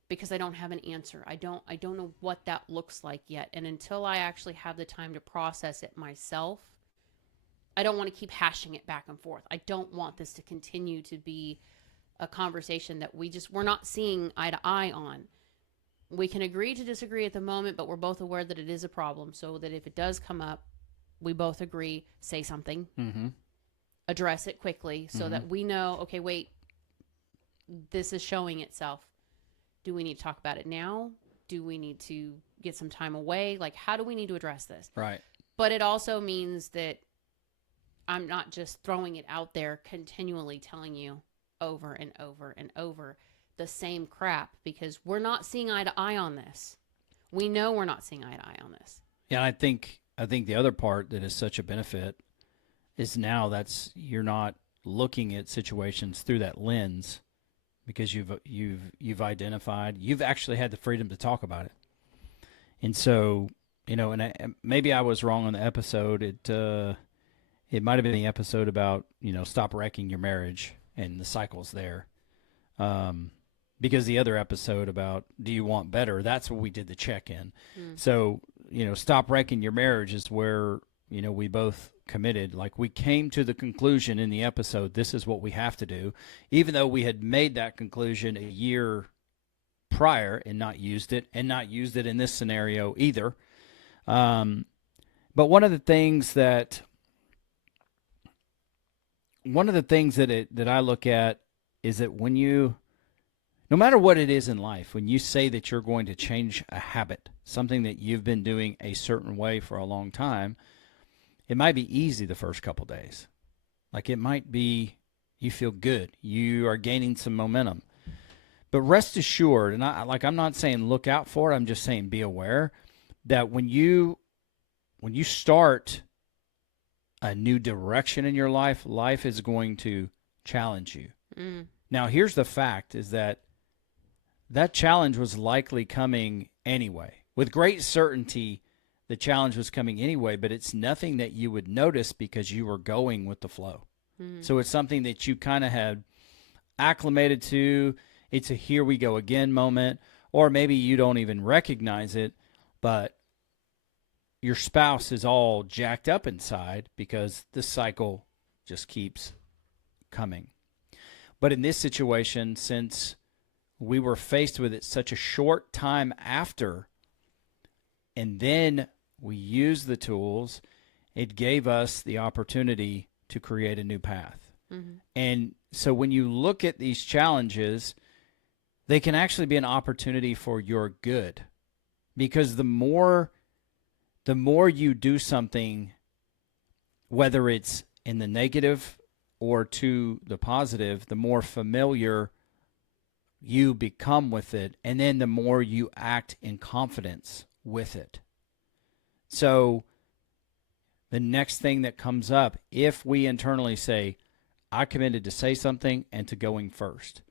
because I don't have an answer. I don't know what that looks like yet. And until I actually have the time to process it myself, I don't want to keep hashing it back and forth. I don't want this to continue to be a conversation that we're not seeing eye to eye on. We can agree to disagree at the moment, but we're both aware that it is a problem, so that if it does come up, we both agree, say something, address it quickly, so that we know, okay, wait, this is showing itself. Do we need to talk about it now? Do we need to get some time away? Like, how do we need to address this? Right. But it also means that I'm not just throwing it out there, continually telling you over and over and over the same crap, because we're not seeing eye to eye on this. We know we're not seeing eye to eye on this. Yeah, I think the other part that is such a benefit is now you're not looking at situations through that lens, because you've identified, you've actually had the freedom to talk about it. And so, maybe I was wrong on the episode. It might have been the episode about, stop wrecking your marriage and the cycles there. Because the other episode about, do you want better? That's where we did the check-in. So, stop wrecking your marriage is where, we both committed. Like, we came to the conclusion in the episode, this is what we have to do, even though we had made that conclusion a year prior and not used it in this scenario either. But one of the things that I look at is that no matter what it is in life, when you say that you're going to change a habit, something that you've been doing a certain way for a long time, it might be easy the first couple days. Like, it might be, you feel good. You are gaining some momentum. But rest assured, and I'm not saying look out for it, I'm just saying be aware that when you start a new direction in your life, life is going to challenge you. Now, here's the fact, is that challenge was likely coming anyway. With great certainty, the challenge was coming anyway, but it's nothing that you would notice because you were going with the flow. So it's something that you kind of had acclimated to. It's a here we go again moment, or maybe you don't even recognize it, but your spouse is all jacked up inside because the cycle just keeps coming. But in this situation, since we were faced with it such a short time after, and then we used the tools, it gave us the opportunity to create a new path. And so when you look at these challenges, they can actually be an opportunity for your good, because the more you do something, whether it's in the negative or to the positive, the more familiar you become with it, and then the more you act in confidence with it. So the next thing that comes up, if we internally say, I committed to say something and to going first,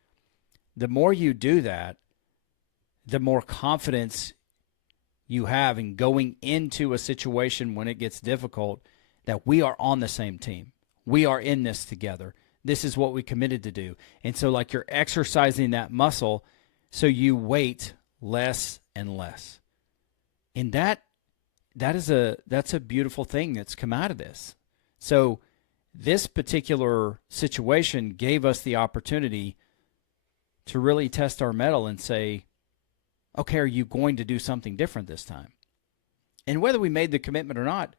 the more you do that, the more confidence you have in going into a situation when it gets difficult, that we are on the same team. We are in this together. This is what we committed to do. And so, like, you're exercising that muscle, so you wait less and less. And that's a beautiful thing that's come out of this. So this particular situation gave us the opportunity to really test our mettle and say, okay, are you going to do something different this time? And whether we made the commitment or not,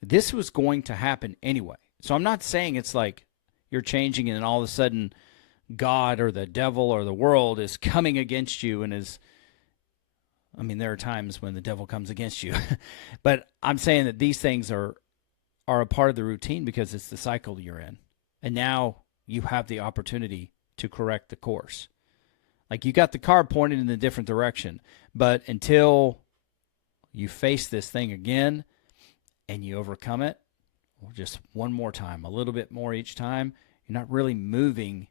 this was going to happen anyway. So I'm not saying it's like you're changing and then all of a sudden God or the devil or the world is coming against you and there are times when the devil comes against you. But I'm saying that these things are a part of the routine because it's the cycle you're in. And now you have the opportunity to correct the course. Like, you got the car pointed in a different direction, but until you face this thing again and you overcome it, just one more time, a little bit more each time, you're not really moving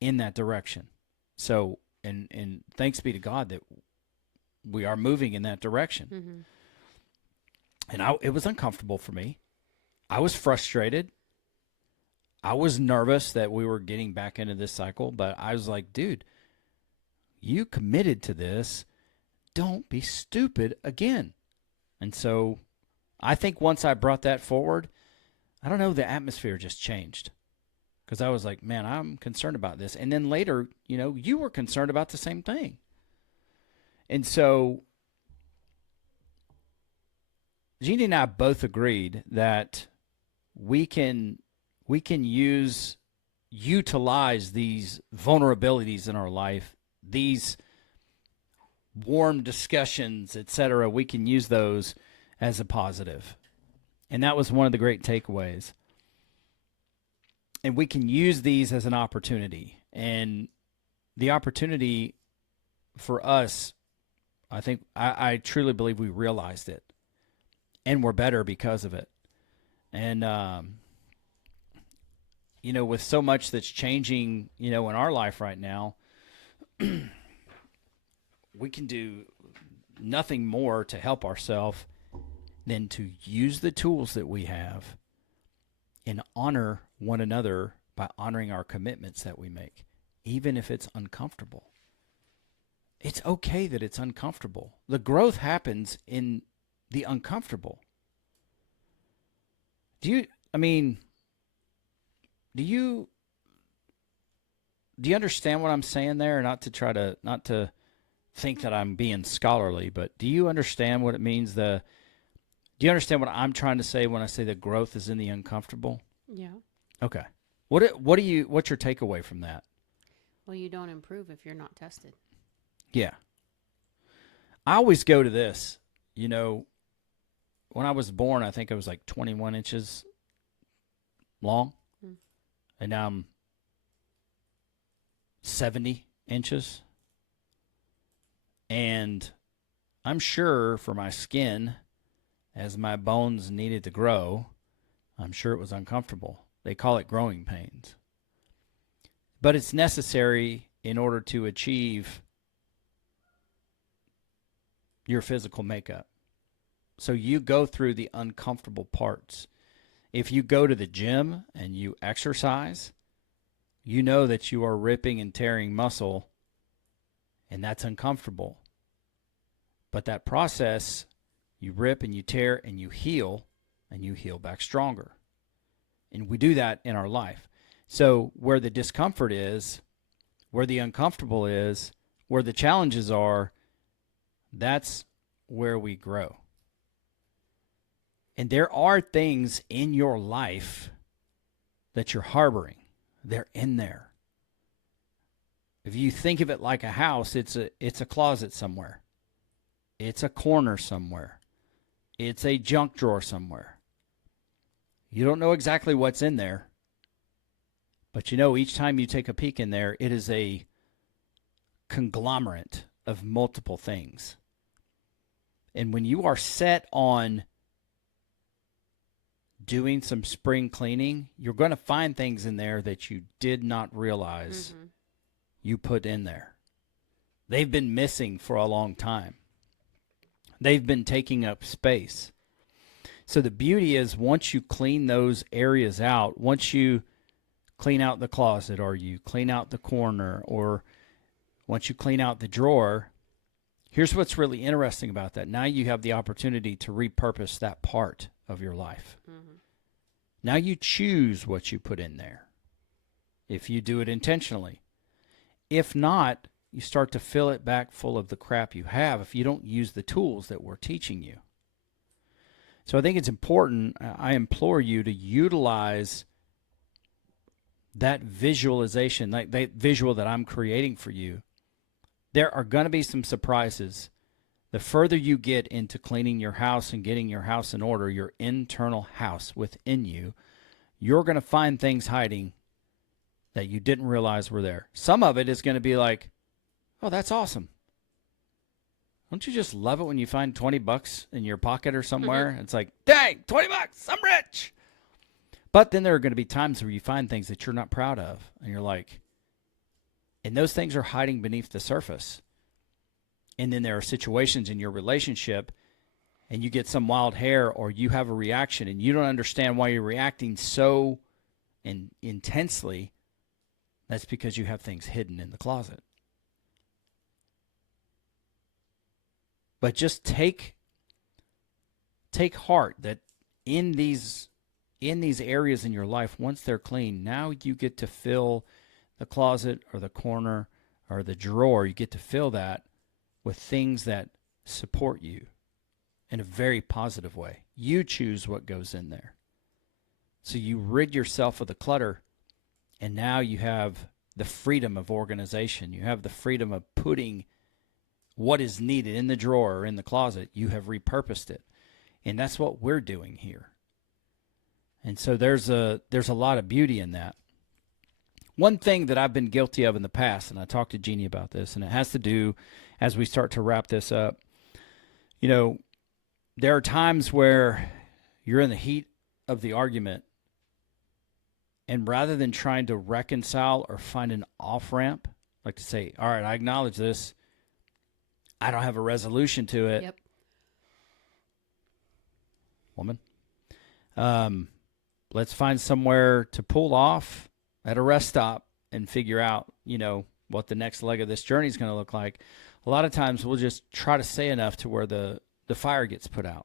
in that direction. So, and thanks be to God that we are moving in that direction. Mm-hmm. And it was uncomfortable for me. I was frustrated. I was nervous that we were getting back into this cycle, but I was like, dude, you committed to this. Don't be stupid again. And so I think once I brought that forward, I don't know, the atmosphere just changed. Because I was like, man, I'm concerned about this. And then later, you were concerned about the same thing. And so Jeanne and I both agreed that we can utilize these vulnerabilities in our life, these warm discussions, etc. We can use those as a positive. And that was one of the great takeaways. And we can use these as an opportunity. And the opportunity for us, I think, I truly believe we realized it. And we're better because of it. And, with so much that's changing, in our life right now, we can do nothing more to help ourselves than to use the tools that we have and honor one another by honoring our commitments that we make, even if it's uncomfortable. It's okay that it's uncomfortable. The growth happens in the uncomfortable. Do you understand what I'm saying there? Not to think that I'm being scholarly, but do you understand what it means? Do you understand what I'm trying to say when I say that growth is in the uncomfortable? Yeah. Okay. What's your takeaway from that? Well, you don't improve if you're not tested. Yeah. I always go to this, when I was born, I think I was like 21 inches long, and now I'm 70 inches. And I'm sure for my skin, as my bones needed to grow, I'm sure it was uncomfortable. They call it growing pains. But it's necessary in order to achieve your physical makeup. So you go through the uncomfortable parts. If you go to the gym and you exercise, you know that you are ripping and tearing muscle, and that's uncomfortable. But that process, you rip and you tear and you heal back stronger. And we do that in our life. So where the discomfort is, where the uncomfortable is, where the challenges are, that's where we grow. And there are things in your life that you're harboring. They're in there. If you think of it like a house, it's a closet somewhere. It's a corner somewhere. It's a junk drawer somewhere. You don't know exactly what's in there, but each time you take a peek in there, it is a conglomerate of multiple things. And when you are set on doing some spring cleaning, you're going to find things in there that you did not realize you put in there. They've been missing for a long time. They've been taking up space. So the beauty is, once you clean those areas out, once you clean out the closet, or you clean out the corner, or once you clean out the drawer, here's what's really interesting about that. Now you have the opportunity to repurpose that part of your life. Now you choose what you put in there, if you do it intentionally. If not, you start to fill it back full of the crap you have if you don't use the tools that we're teaching you. So I think it's important, I implore you to utilize that visualization, that visual that I'm creating for you. There are going to be some surprises. The further you get into cleaning your house and getting your house in order, your internal house within you, you're going to find things hiding that you didn't realize were there. Some of it is going to be like, oh, that's awesome. Don't you just love it when you find $20 in your pocket or somewhere? It's like, dang, $20, I'm rich. But then there are going to be times where you find things that you're not proud of. And you're like, and those things are hiding beneath the surface. And then there are situations in your relationship and you get some wild hair or you have a reaction and you don't understand why you're reacting so intensely. That's because you have things hidden in the closet. But just take heart that in these areas in your life, once they're clean, now you get to fill the closet or the corner or the drawer. You get to fill that with things that support you in a very positive way. You choose what goes in there. So you rid yourself of the clutter, and now you have the freedom of organization. You have the freedom of putting what is needed in the drawer or in the closet. You have repurposed it. And that's what we're doing here. And so there's a lot of beauty in that. One thing that I've been guilty of in the past, and I talked to Jeanne about this, and it has to do, as we start to wrap this up, you know, there are times where you're in the heat of the argument, and rather than trying to reconcile or find an off-ramp, like to say, all right, I acknowledge this, I don't have a resolution to it. Yep. Woman. Let's find somewhere to pull off at a rest stop and figure out, you know, what the next leg of this journey is going to look like. A lot of times we'll just try to say enough to where the fire gets put out.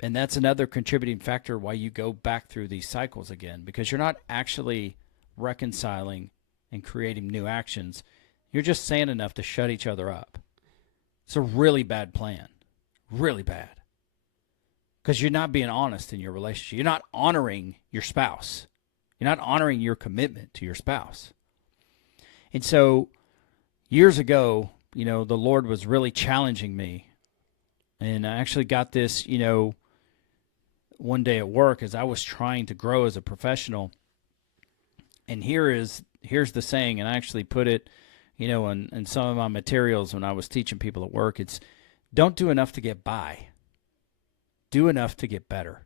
And that's another contributing factor why you go back through these cycles again, because you're not actually reconciling and creating new actions. You're just saying enough to shut each other up. It's a really bad plan. Really bad. Because you're not being honest in your relationship. You're not honoring your spouse. You're not honoring your commitment to your spouse. And so years ago, you know, the Lord was really challenging me. And I actually got this, you know, one day at work as I was trying to grow as a professional. And here's the saying, and I actually put it, you know, in some of my materials when I was teaching people at work. It's, don't do enough to get by. Do enough to get better.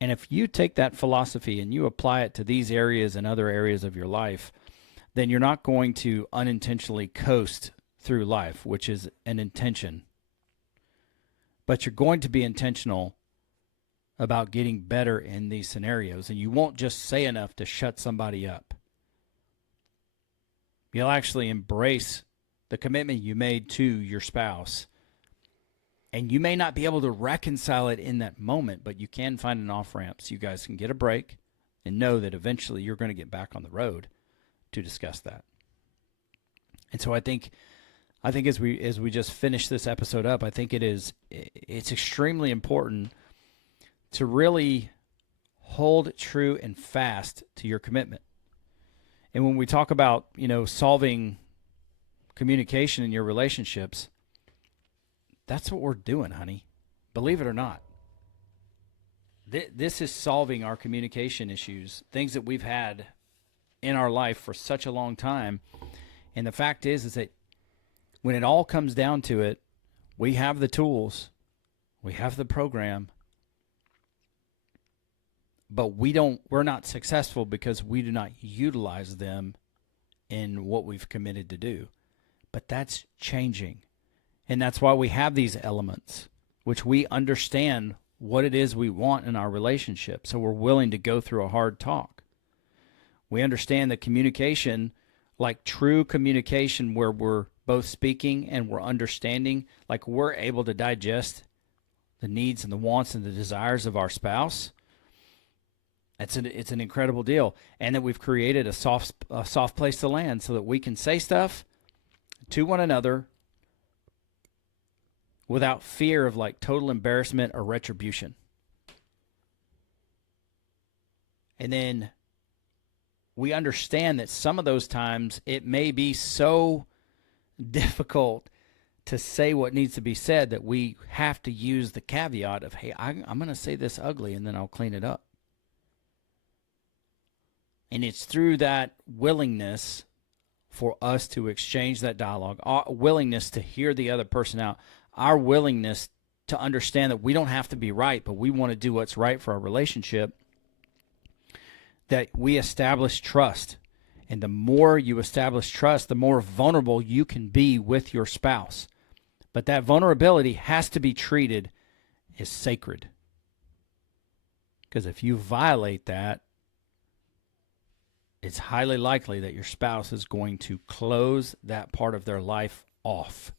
And if you take that philosophy and you apply it to these areas and other areas of your life, then you're not going to unintentionally coast through life, which is an intention. But you're going to be intentional about getting better in these scenarios, and you won't just say enough to shut somebody up. You'll actually embrace the commitment you made to your spouse. And you may not be able to reconcile it in that moment, but you can find an off-ramp so you guys can get a break and know that eventually you're going to get back on the road to discuss that. And so I think as we just finish this episode up, I think it's extremely important to really hold true and fast to your commitment. And when we talk about, you know, solving communication in your relationships, that's what we're doing, honey. Believe it or not. This is solving our communication issues, things that we've had in our life for such a long time. And the fact is that when it all comes down to it, we have the tools, we have the program, but we're not successful because we do not utilize them in what we've committed to do. But that's changing. And that's why we have these elements, which we understand what it is we want in our relationship. So we're willing to go through a hard talk. We understand that communication, like true communication where we're both speaking and we're understanding, like we're able to digest the needs and the wants and the desires of our spouse. It's an incredible deal. And that we've created a soft place to land so that we can say stuff to one another without fear of like total embarrassment or retribution. And then we understand that some of those times it may be so difficult to say what needs to be said that we have to use the caveat of, hey, I'm going to say this ugly and then I'll clean it up. And it's through that willingness for us to exchange that dialogue, our willingness to hear the other person out, our willingness to understand that we don't have to be right, but we want to do what's right for our relationship, that we establish trust. And the more you establish trust, the more vulnerable you can be with your spouse. But that vulnerability has to be treated as sacred. Because if you violate that, it's highly likely that your spouse is going to close that part of their life off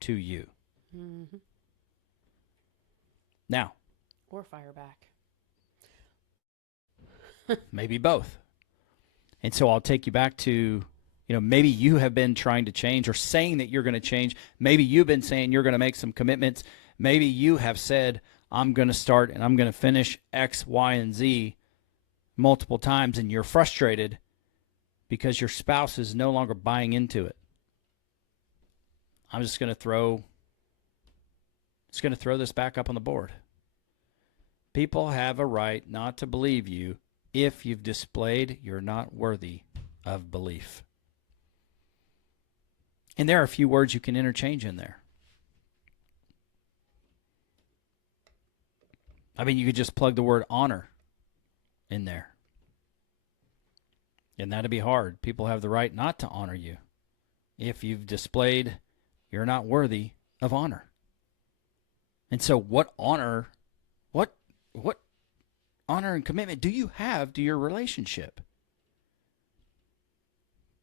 to you. Mm-hmm. Now, Or fire back. maybe both. And so I'll take you back to, maybe you have been trying to change or saying that you're going to change. Maybe you've been saying you're going to make some commitments. Maybe you have said, I'm going to start and I'm going to finish X, Y, and Z multiple times, and you're frustrated because your spouse is no longer buying into it. I'm just going to throw this back up on the board. People have a right not to believe you if you've displayed you're not worthy of belief. And there are a few words you can interchange in there. I mean, you could just plug the word honor in there. And that'd be hard. People have the right not to honor you if you've displayed you're not worthy of honor. And so what honor and commitment do you have to your relationship?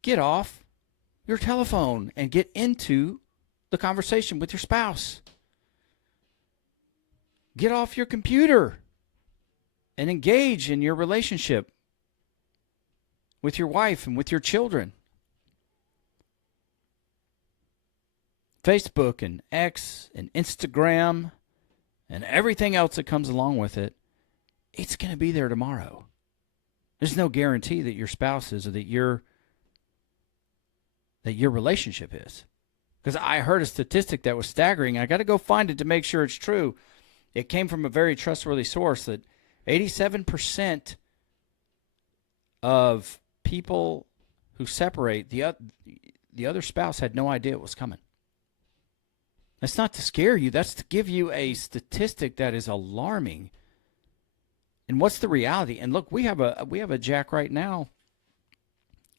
Get off your telephone and get into the conversation with your spouse. Get off your computer and engage in your relationship with your wife and with your children. Facebook and X and Instagram and everything else that comes along with it, it's going to be there tomorrow. There's no guarantee that your spouse is or that your relationship is. Because I heard a statistic that was staggering. I got to go find it to make sure it's true. It came from a very trustworthy source that 87% of people who separate, the other spouse had no idea it was coming. That's not to scare you. That's to give you a statistic that is alarming. And what's the reality? And look, we have a Jack right now.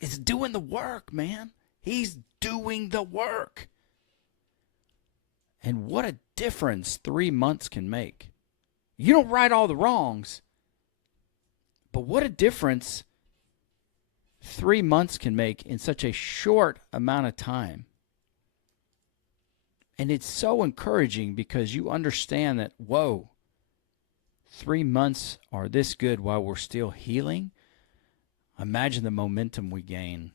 Is doing the work, man. He's doing the work. And what a difference 3 months can make. You don't right all the wrongs, but what a difference 3 months can make in such a short amount of time. And it's so encouraging because you understand that, 3 months are this good while we're still healing. Imagine the momentum we gain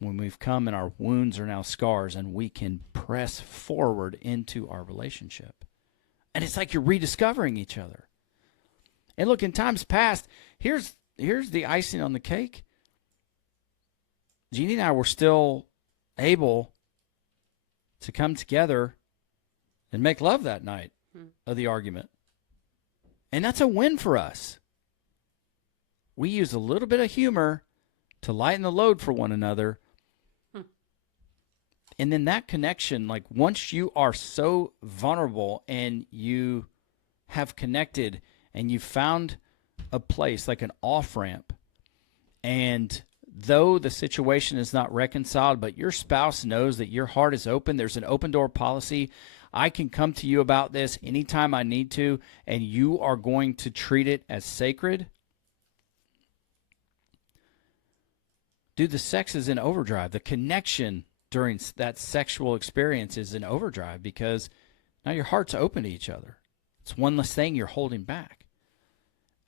when we've come and our wounds are now scars and we can press forward into our relationship. And it's like you're rediscovering each other. And look, in times past, here's the icing on the cake. Jeanne and I were still able to come together and make love that night of the argument. And that's a win for us. We use a little bit of humor to lighten the load for one another. And then that connection, like once you are so vulnerable and you have connected and you found a place like an off-ramp, and though the situation is not reconciled, but your spouse knows that your heart is open, there's an open door policy. I can come to you about this anytime I need to, and you are going to treat it as sacred. Dude, the sex is in overdrive. The connection during that sexual experience is in overdrive because now your heart's open to each other. It's one less thing you're holding back.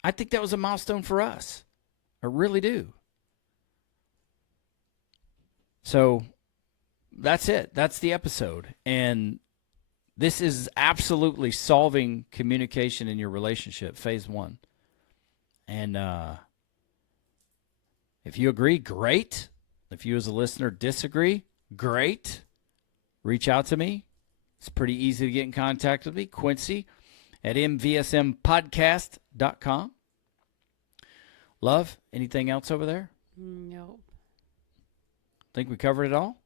I think that was a milestone for us. I really do. So that's it. That's the episode. And this is absolutely solving communication in your relationship, phase 1. And if you agree, great. If you as a listener disagree, great. Reach out to me. It's pretty easy to get in contact with me, Quincy at Manvsmarriagepodcast.com. Love, anything else over there? Nope. Think we covered it all?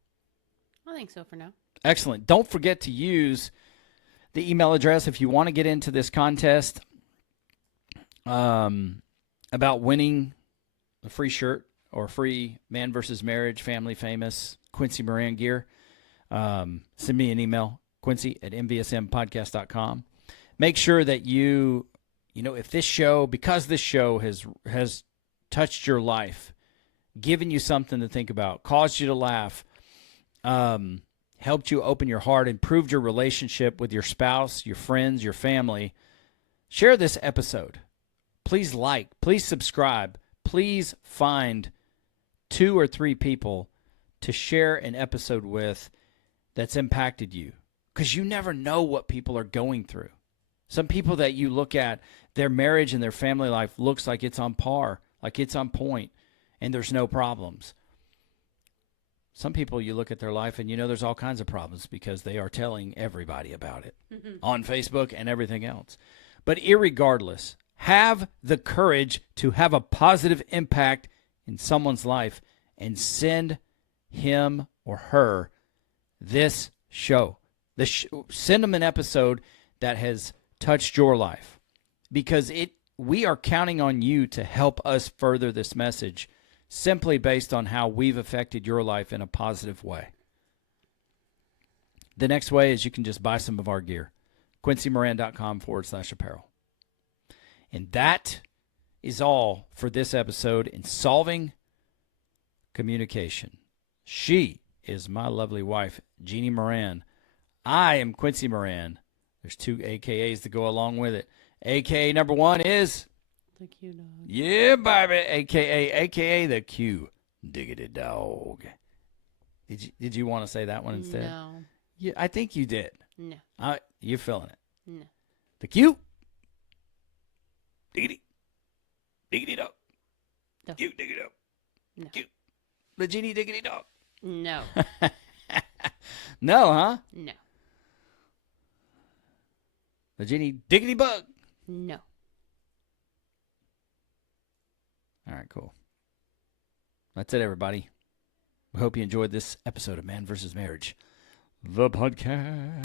I think so for now. Excellent. Don't forget to use the email address if you want to get into this contest about winning a free shirt or free Man vs. Marriage Family Famous Quincy Moran gear. Send me an email, Quincy@MVSMpodcast.com. Make sure that if this show, because this show has touched your life, given you something to think about, caused you to laugh, helped you open your heart, improved your relationship with your spouse, your friends, your family, share this episode. Please please subscribe. Please find 2 or 3 people to share an episode with that's impacted you, because you never know what people are going through. Some people that you look at, their marriage and their family life looks like it's on par, like it's on point, and there's no problems. Some people, you look at their life and there's all kinds of problems because they are telling everybody about it on Facebook and everything else. But irregardless, have the courage to have a positive impact in someone's life and send him or her this show. Send them an episode that has touched your life, because we are counting on you to help us further this message, simply based on how we've affected your life in a positive way. The next way is you can just buy some of our gear. QuincyMoran.com/apparel. And that is all for this episode in Solving Communication. She is my lovely wife, Jeanne Moran. I am Quincy Moran. There's 2 AKAs to go along with it. AKA number 1 is The Q Dog. Yeah, baby. AKA the Q Diggity Dog. Did you want to say that one instead? No. Yeah, I think you did. No. You're feeling it. No. The Q Diggity Dog. No. Q Diggity Dog. No. Q. The Jeanne Diggity Dog. No. No, huh? No. The Jeanne Diggity Bug. No. All right, cool. That's it, everybody. We hope you enjoyed this episode of Man vs. Marriage, the podcast.